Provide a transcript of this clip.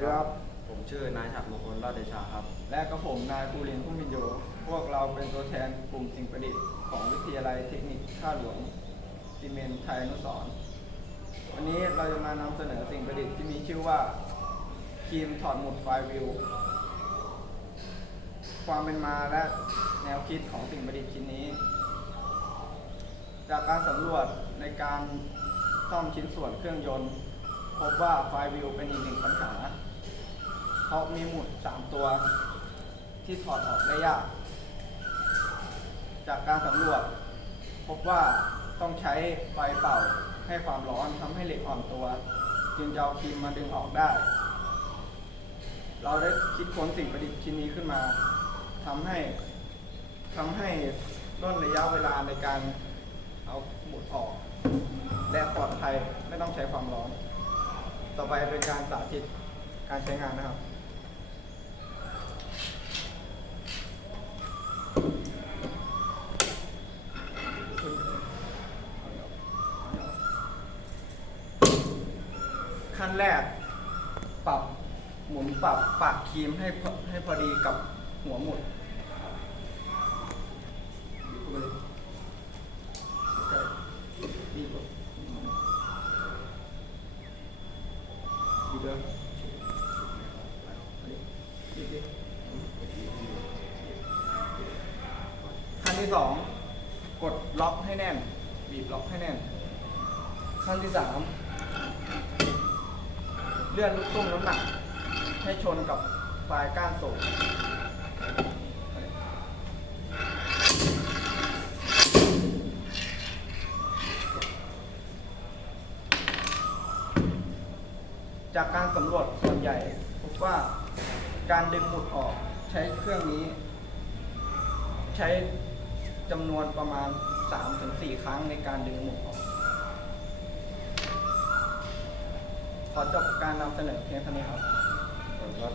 ดีครับ ผมชื่อนายฉัตรมงคลรอดเดชาครับ และกับผมนายภูรินทร์พุ่มพินโย พวกเราเป็นตัวแทนกลุ่มสิ่งประดิษฐ์ของวิทยาลัยเทคนิคท่าหลวงซีเมนต์ไทยอนุสรณ์วันนี้เราจะมานำเสนอสิ่งประดิษฐ์ที่มีชื่อว่าครีมถอดหมุดไฟล์วิว ความเป็นมาและแนวคิดของสิ่งประดิษฐ์ชิ้นนี้ จากการสำรวจในการซ่อมชิ้นส่วนเครื่องยนต์ พบว่าไฟล์วิวเป็นอีกหนึ่งปัญหา เพรามีหมุด3ตัว ที่ถอดออกได้ยาก จากการสำรวจ พบว่าต้องใช้ไฟเป่าให้ความร้อนทำให้เหล็กอ่อนตัว จึงจะเอาครีมมาดึงออกได้ เราได้คิดค้นสิ่งประดิษฐ์ชิ้นนี้ขึ้นมาทำให้ทำให้ล่นระยะเวลาในการเอาหมุดออก และปลอดภัยไม่ต้องใช้ความร้อน ต่อไปเป็นการสาธิตการใช้งานนะครับ ขั้นแรก ปรับหมุนปรับปากครีมให้พอให้พอดีกับหัวหมุดบีเข้าไปเลยบีบเลยบีบดิขั้น ที่สองกดล็อกให้แน่น บีบล็อกให้แน่น ขั้นที่สามเลื่อนลูกตุ้มน้ำหนัก ให้ชนกับปลายก้านสูงจากการสำรวจส่วนใหญ่พบว่าการดึงหมุดออกใช้เครื่องนี้ ใช้ จำนวนประมาณ 3-4 ครั้งในการดึงหมุดออก ขอจบการนำเสนอเพียงเท่านี้ครับ ขอบคุณครับ